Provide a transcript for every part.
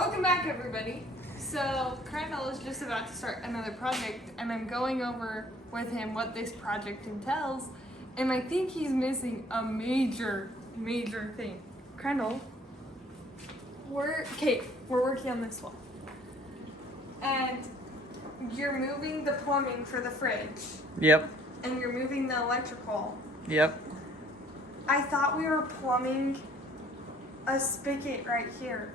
Welcome back, everybody. So, Crandall is just about to start another project, and I'm going over with him what this project entails, and I think he's missing a major thing. Crandall, we're working on this wall, and you're moving the plumbing for the fridge. Yep. And you're moving the electrical. Yep. I thought we were plumbing a spigot right here.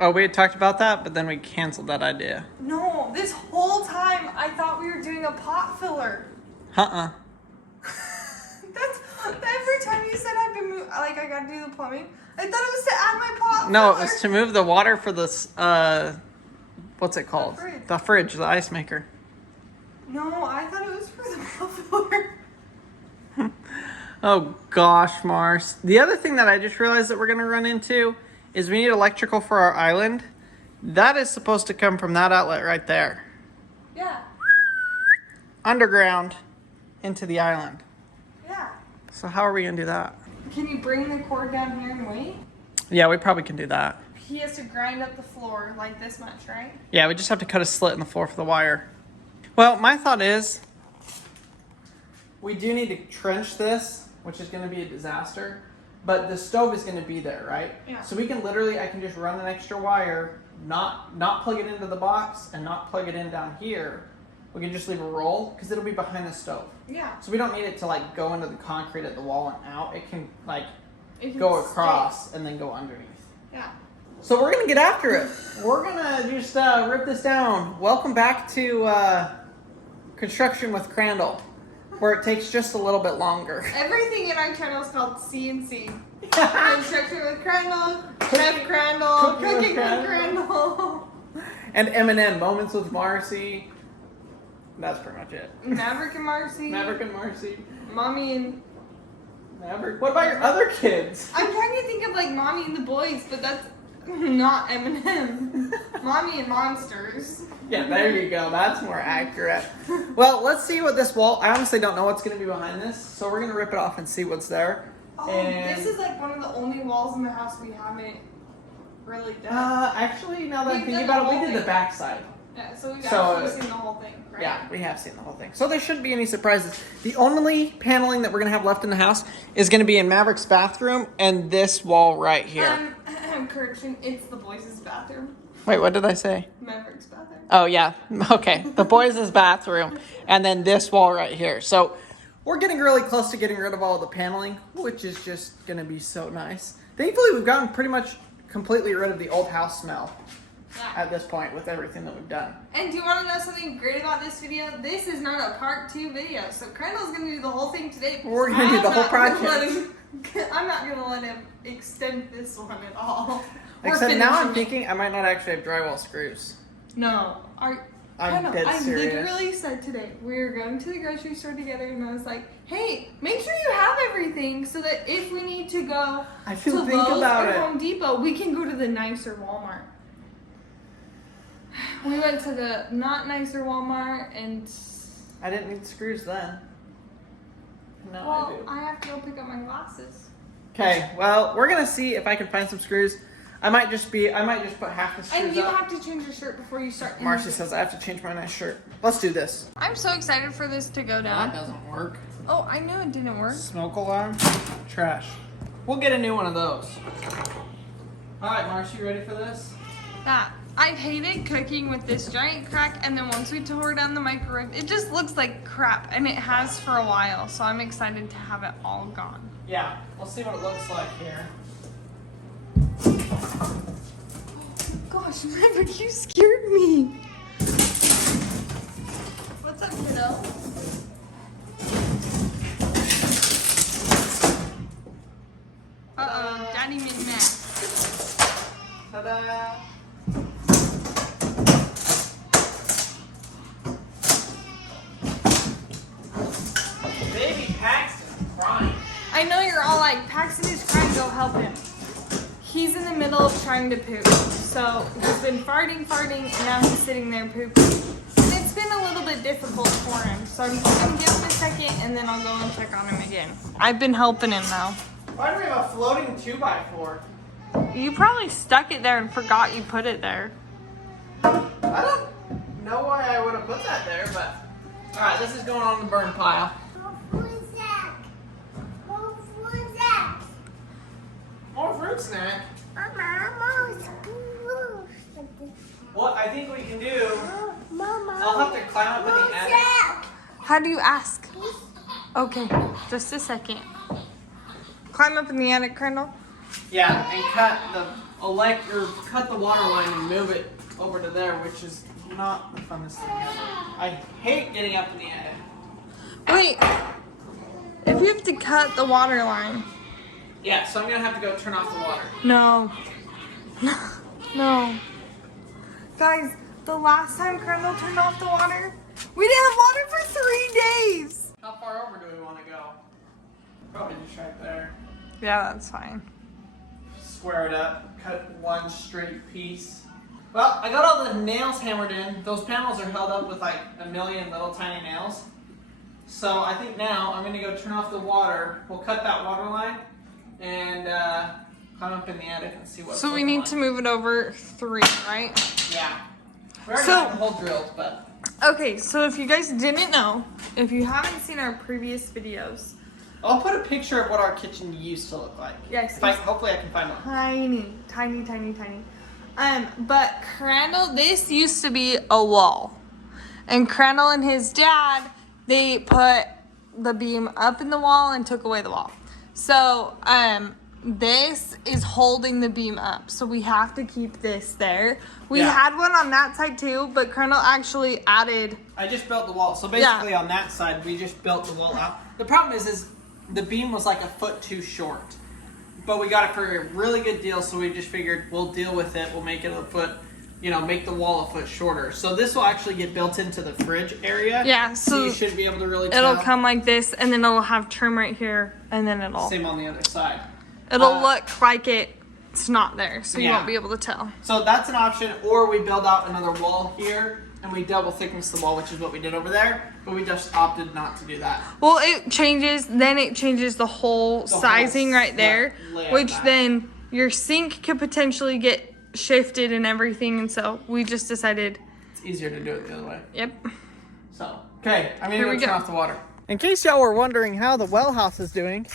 Oh, we had talked about that, but then we canceled that idea. No, this whole time I thought we were doing a pot filler. Uh-uh. That's every time you said I've been I gotta do the plumbing. I thought it was to add my pot No, filler. it was to move the water for this, what's it called? The fridge, the ice maker. No, I thought it was for the pot filler. Oh gosh, Mars. The other thing that I just realized that we're gonna run into is we need electrical for our island. That is supposed to come from that outlet right there. Yeah. Underground into the island. Yeah. So how are we gonna do that? Can you bring the cord down here and wait? Yeah, we probably can do that. He has to grind up the floor like this much, right? Yeah, we just have to cut a slit in the floor for the wire. Well, my thought is we do need to trench this, which is going to be a disaster, but the stove is going to be there, right? Yeah. So we can literally, I can just run an extra wire, not plug it into the box and not plug it in down here. We can just leave a roll because it'll be behind the stove. Yeah. So we don't need it to like go into the concrete at the wall and out. It can It go can across stay. and then go underneath. Yeah. So we're going to get after it. We're going to just rip this down. Welcome back to Construction with Crandall, where it takes just a little bit longer. Everything in our channel is called CNC. Construction with Crandall, Chef Crandall, Cooking with Crandall. And M&M, Moments with Marcy. That's pretty much it. Maverick and Marcy. Maverick and Marcy. Mommy and... Maverick. What about your other kids? I'm trying to think of like Mommy and the Boys, but that's not M&M. Mommy and Monsters. Yeah, there you go. That's more accurate. Well, let's see what this wall... I honestly don't know what's going to be behind this, so we're going to rip it off and see what's there. Oh, And this is like one of the only walls in the house we haven't really done. Actually, now that I'm We've thinking done the about it, we whole did the thing. backside. Yeah, so we've So, actually seen the whole thing, right? Yeah, we have seen the whole thing. So there shouldn't be any surprises. The only paneling that we're going to have left in the house is going to be in Maverick's bathroom and this wall right here. Correction, it's the boys' bathroom. Wait, what did I say? Maverick's bathroom. Oh, yeah. Okay. The boys' bathroom and then this wall right here. So we're getting really close to getting rid of all the paneling, which is just going to be so nice. Thankfully, we've gotten pretty much completely rid of the old house smell. Yeah. At this point with everything that we've done. And do you want to know something great about this video? This is not a part 2 video, so Crandall's going to do the whole thing today. We're going to do the whole project. I'm not going to let him extend this one at all. Except now I'm thinking I might not actually have drywall screws. No. I'm dead serious. I literally said today, we were going to the grocery store together and I was like, hey, make sure you have everything so that if we need to go to Lowe's or Home Depot, we can go to the nicer Walmart. We went to the not nicer Walmart and... I didn't need screws then. Now Well, I do. I have to go pick up my glasses. Okay, well, we're gonna see if I can find some screws. I might just put half the screws And you up. have to change your shirt before you start. Marcy says I have to change my nice shirt. Let's do this. I'm so excited for this to go down. That doesn't work. Oh, I knew it didn't work. Smoke alarm, trash. We'll get a new one of those. All right, Marcy, you ready for this? That. I've hated cooking with this giant crack, and then once we tore down the microwave, it just looks like crap, and it has for a while, so I'm excited to have it all gone. Yeah, we'll see what it looks like here. Oh gosh, Maverick, you scared me. What's up, kiddo? Uh-oh, Daddy made mess. Ta-da! Baby Paxton crying. I know you're all like, Paxton is crying, go help him. He's in the middle of trying to poop. So he's been farting, and now he's sitting there pooping. And it's been a little bit difficult for him. So I'm just gonna give him a second and then I'll go and check on him again. I've been helping him though. Why do we have a floating 2x4? You probably stuck it there and forgot you put it there. I don't know why I would have put that there, but... Alright, this is going on the burn pile. More fruit snack? What I think we can do... I'll have to climb up in the attic. How do you ask? Okay, just a second. Climb up in the attic, Crandall. Yeah, and cut the water line and move it over to there, which is not the funnest thing ever. I hate getting up in the attic. Wait, if you have to cut the water line. Yeah, so I'm gonna have to go turn off the water. No. No. Guys, the last time Crandall turned off the water, we didn't have water for 3 days. How far over do we want to go? Probably just right there. Yeah, that's fine. Square it up, cut one straight piece. Well, I got all the nails hammered in. Those panels are held up with like a million little tiny nails. So I think now I'm gonna go turn off the water. We'll cut that water line and climb up in the attic and see what's So we need to move it over 3, right? Yeah. We already have the hole drilled, but... Okay, so if you guys didn't know, if you haven't seen our previous videos... I'll put a picture of what our kitchen used to look like. Yes. Hopefully I can find one. Tiny. But Crandall, this used to be a wall. And Crandall and his dad, they put the beam up in the wall and took away the wall. So, this is holding the beam up. So we have to keep this there. We had one on that side too, but Crandall actually added... I just built the wall. So basically on that side, we just built the wall out. The problem is the beam was like a foot too short. But we got it for a really good deal, so we just figured we'll deal with it. We'll make it a foot, make the wall a foot shorter. So this will actually get built into the fridge area. Yeah, so you should be able to really tell. It'll come like this, and then it'll have trim right here, and then it'll... Same on the other side. It'll look like it's not there, so you won't be able to tell. So that's an option, or we build out another wall here, and we double thickness the wall, which is what we did over there, but we just opted not to do that. Well, it changes the whole sizing right there, which then your sink could potentially get shifted and everything, and so we just decided... It's easier to do it the other way. Yep. So, okay, I'm going to turn off the water. In case y'all were wondering how the well house is doing,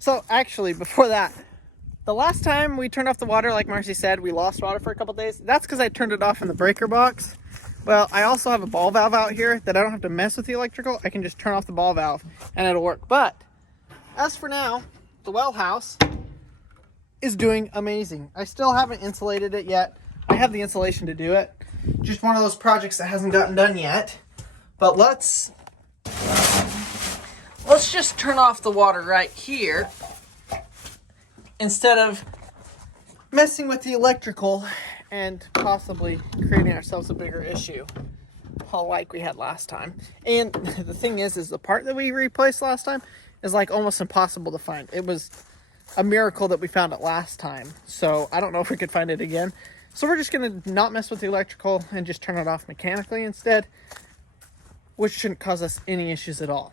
so actually, before that, the last time we turned off the water, like Marcy said, we lost water for a couple days. That's because I turned it off in the breaker box. Well, I also have a ball valve out here that I don't have to mess with the electrical. I can just turn off the ball valve and it'll work. But as for now, the well house is doing amazing. I still haven't insulated it yet. I have the insulation to do it. Just one of those projects that hasn't gotten done yet. But let's just turn off the water right here instead of messing with the electrical and possibly creating ourselves a bigger issue like we had last time. And the thing is the part that we replaced last time is like almost impossible to find. It was a miracle that we found it last time. So I don't know if we could find it again. So we're just going to not mess with the electrical and just turn it off mechanically instead, which shouldn't cause us any issues at all.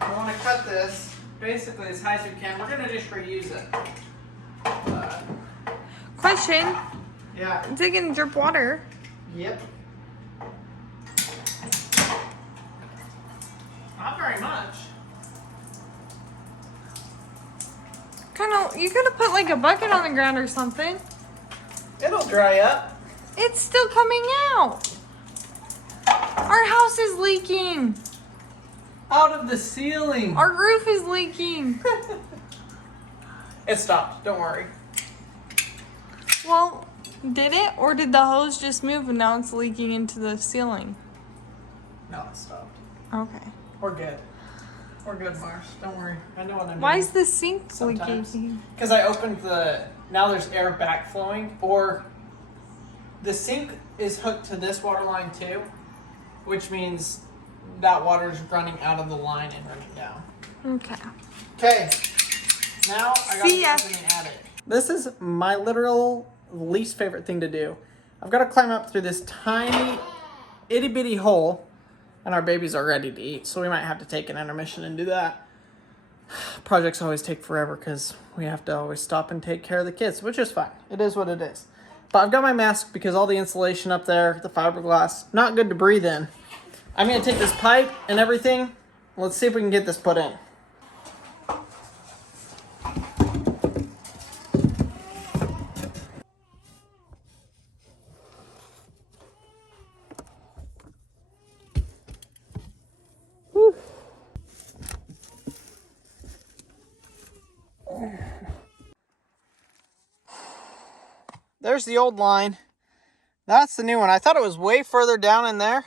I want to cut this basically as high as we can. We're going to just reuse it. Question. Yeah. Is it going to drip water? Yep. Not very much. You could have put like a bucket on the ground or something. It'll dry up. It's still coming out. Our house is leaking. Out of the ceiling. Our roof is leaking. It stopped. Don't worry. Well, did it? Or did the hose just move and now it's leaking into the ceiling? No, it stopped. Okay. We're good. We're good, Mars. Don't worry. I know what I'm doing. Why is the sink Sometimes. leaking? Because I opened now there's air backflowing, or the sink is hooked to this water line too, which means that water is running out of the line and running down. Okay. Okay. Now I got to go in the attic. This is my literal least favorite thing to do. I've got to climb up through this tiny itty bitty hole, and our babies are ready to eat, so we might have to take an intermission and do that. projects always take forever because we have to always stop and take care of the kids, which is fine. It is what it is. But I've got my mask because all the insulation up there, the fiberglass, not good to breathe in. I'm going to take this pipe and everything. Let's see if we can get this put in. Whew. There's the old line. That's the new one. I thought it was way further down in there.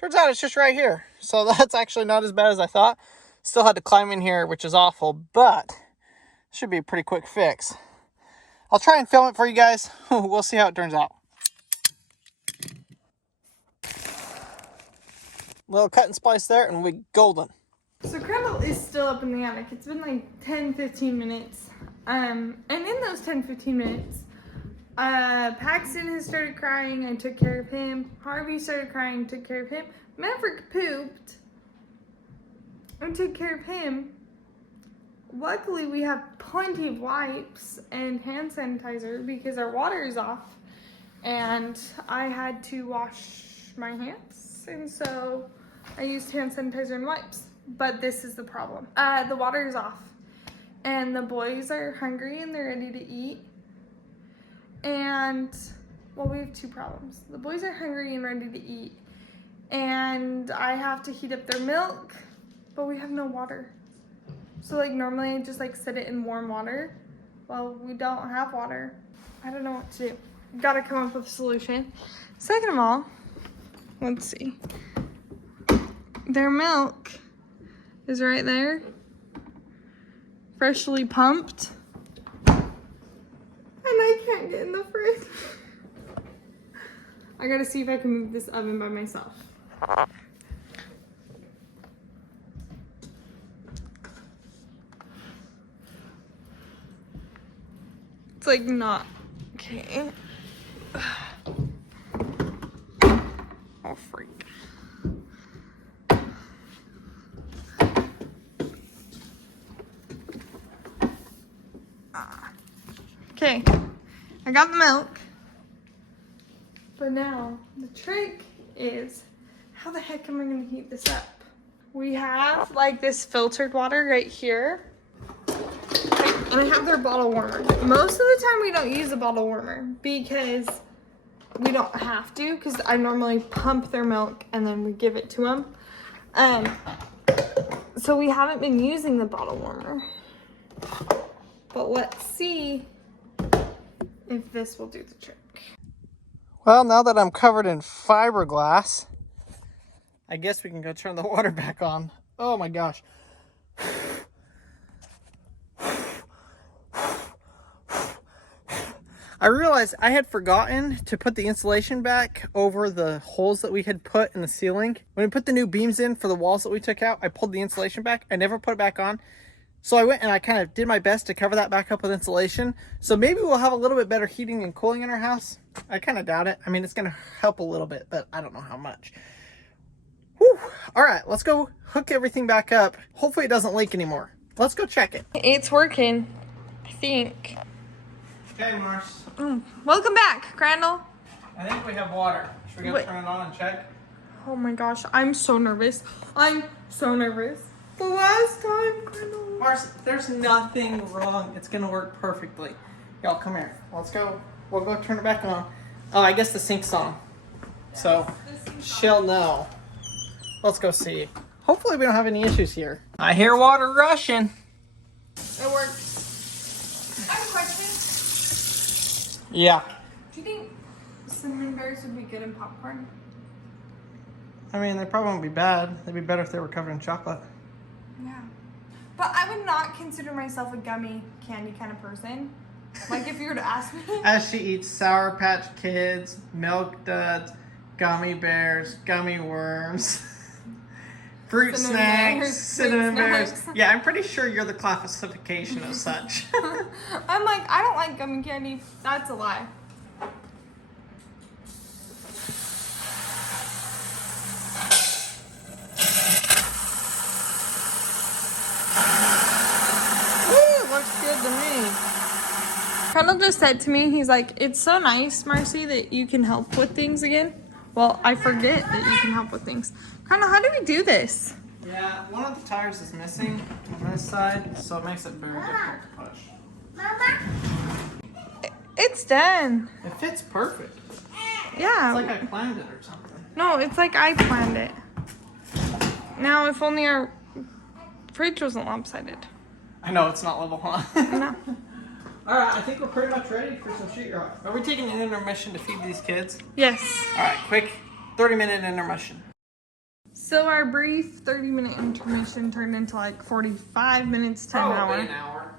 Turns out it's just right here. So that's actually not as bad as I thought. Still had to climb in here, which is awful, but should be a pretty quick fix. I'll try and film it for you guys. We'll see how it turns out. Little cut and splice there, and we're golden. So Crandall is still up in the attic. It's been like 10-15 minutes. And in those 10-15 minutes, Paxton has started crying. I took care of him. Harvey started crying. Took care of him. Maverick pooped. I took care of him. Luckily, we have plenty of wipes and hand sanitizer because our water is off. And I had to wash my hands. And so I used hand sanitizer and wipes. But this is the problem. The water is off. And the boys are hungry and they're ready to eat. And, well, we have two problems. The boys are hungry and ready to eat. And I have to heat up their milk, but we have no water. So, like, normally I just, like, set it in warm water. Well, we don't have water. I don't know what to do. Gotta come up with a solution. Second of all, let's see. Their milk is right there. Freshly pumped. And I can't get in the fridge. I gotta see if I can move this oven by myself. It's like not okay. Oh freak. Okay, I got the milk. But now the trick is, how the heck am I gonna heat this up? We have like this filtered water right here. And I have their bottle warmer. Most of the time we don't use a bottle warmer because we don't have to, because I normally pump their milk and then we give it to them. So we haven't been using the bottle warmer. But let's see if this will do the trick. Well, now that I'm covered in fiberglass, I guess we can go turn the water back on. Oh my gosh. I realized I had forgotten to put the insulation back over the holes that we had put in the ceiling. When we put the new beams in for the walls that we took out, I pulled the insulation back. I never put it back on. So I went and I kind of did my best to cover that back up with insulation. So maybe we'll have a little bit better heating and cooling in our house. I kind of doubt it. I mean, it's going to help a little bit, but I don't know how much. Whew. All right, let's go hook everything back up. Hopefully it doesn't leak anymore. Let's go check it. It's working, I think. Okay, Mars. Welcome back, Crandall. I think we have water. Should we go turn it on and check? Oh my gosh, I'm so nervous. I'm so nervous. The last time, Crandall. Mars, there's nothing wrong. It's gonna work perfectly. Y'all, come here. Let's go. We'll go turn it back on. Oh, I guess the sink's on. So she'll know. Let's go see. Hopefully we don't have any issues here. I hear water rushing. It works. I have a question. Yeah. Do you think cinnamon bears would be good in popcorn? I mean, they probably won't be bad. They'd be better if they were covered in chocolate. Yeah. But I would not consider myself a gummy candy kind of person. Like if you were to ask me. As she eats Sour Patch Kids, Milk Duds, gummy bears, gummy worms, fruit snacks, cinnamon bears. Yeah, I'm pretty sure you're the classification of such. I'm like, I don't like gummy candy. That's a lie. Colonel just said to me, he's like, it's so nice, Marcy, that you can help with things again. Well, I forget that you can help with things. Colonel, how do we do this? Yeah, one of the tires is missing on this side, so it makes it very difficult to push. Mama? It's done. It fits perfect. Yeah. It's like I planned it or something. No, it's like I planned it. Now, if only our fridge wasn't lopsided. I know, it's not level, huh? No. Alright, I think we're pretty much ready for some sheetrock. Are we taking an intermission to feed these kids? Yes. Alright, quick 30-minute intermission. So our brief 30-minute intermission turned into like 45 minutes to an hour. Probably an hour.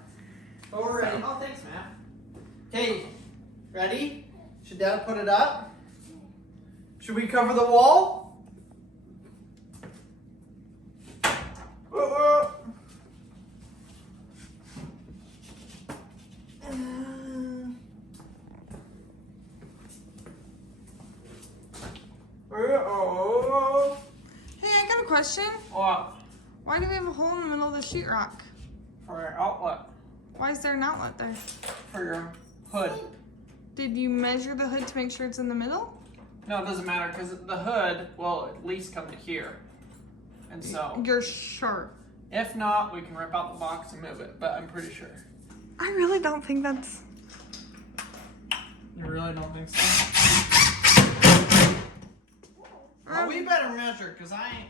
But we're ready. Oh, thanks, Matt. Okay, ready? Should Dad put it up? Should we cover the wall? Whoa, whoa. Oh. Hey, I got a question. What? Why do we have a hole in the middle of the sheetrock? For your outlet. Why is there an outlet there? For your hood. Did you measure the hood to make sure it's in the middle? No, it doesn't matter because the hood will at least come to here. And so, You're sure? if not, we can rip out the box and move it, but I'm pretty sure. I really don't think that's... You really don't think so? Well, we better measure because I ain't.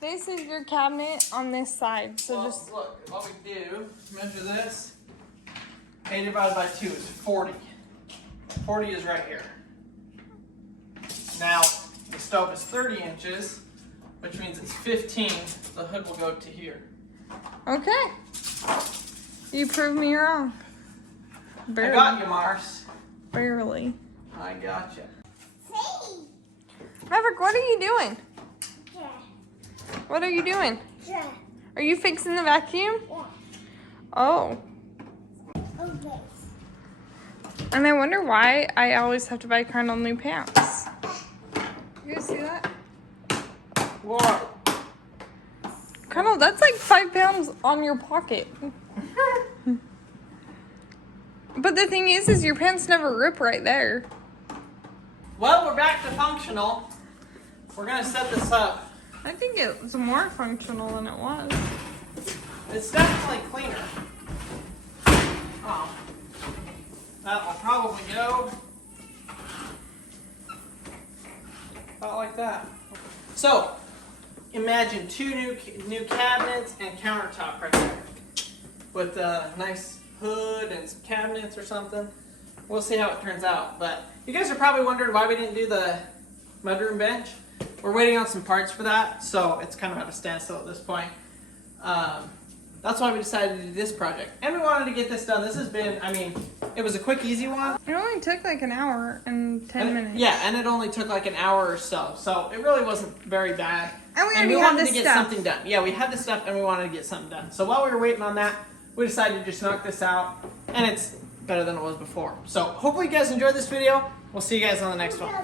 This is your cabinet on this side, so Well, just... look, what we do is measure this. 8 divided by 2 is 40. 40 is right here. Now, the stove is 30 inches, which means it's 15. The hood will go to here. Okay. You proved me wrong. Barely. I got you, Mars. Barely. I got you. Hey. Maverick, what are you doing? Yeah. What are you doing? Yeah. Are you fixing the vacuum? Yeah. Oh. Okay. And I wonder why I always have to buy Colonel new pants. You guys see that? What? Colonel, that's like 5 pounds on your pocket. But the thing is your pants never rip right there. Well, we're back to functional. We're gonna set this up. I think it's more functional than it was. It's definitely cleaner. Oh. That will probably go about like that. So, imagine 2 new cabinets and countertop right there. With a nice hood and some cabinets or something. We'll see how it turns out. But you guys are probably wondering why we didn't do the mudroom bench. We're waiting on some parts for that, so it's kind of at a standstill at this point. That's why we decided to do this project. And we wanted to get this done. This has been, I mean, it was a quick, easy one. It only took like an hour and 10 minutes. Yeah, and it only took like an hour or so. So it really wasn't very bad. And we we already had wanted the to get stuff. something done. Yeah, we had the stuff and we wanted to get something done. So while we were waiting on that, we decided to just knock this out. And it's better than it was before. So hopefully you guys enjoyed this video. We'll see you guys on the next one.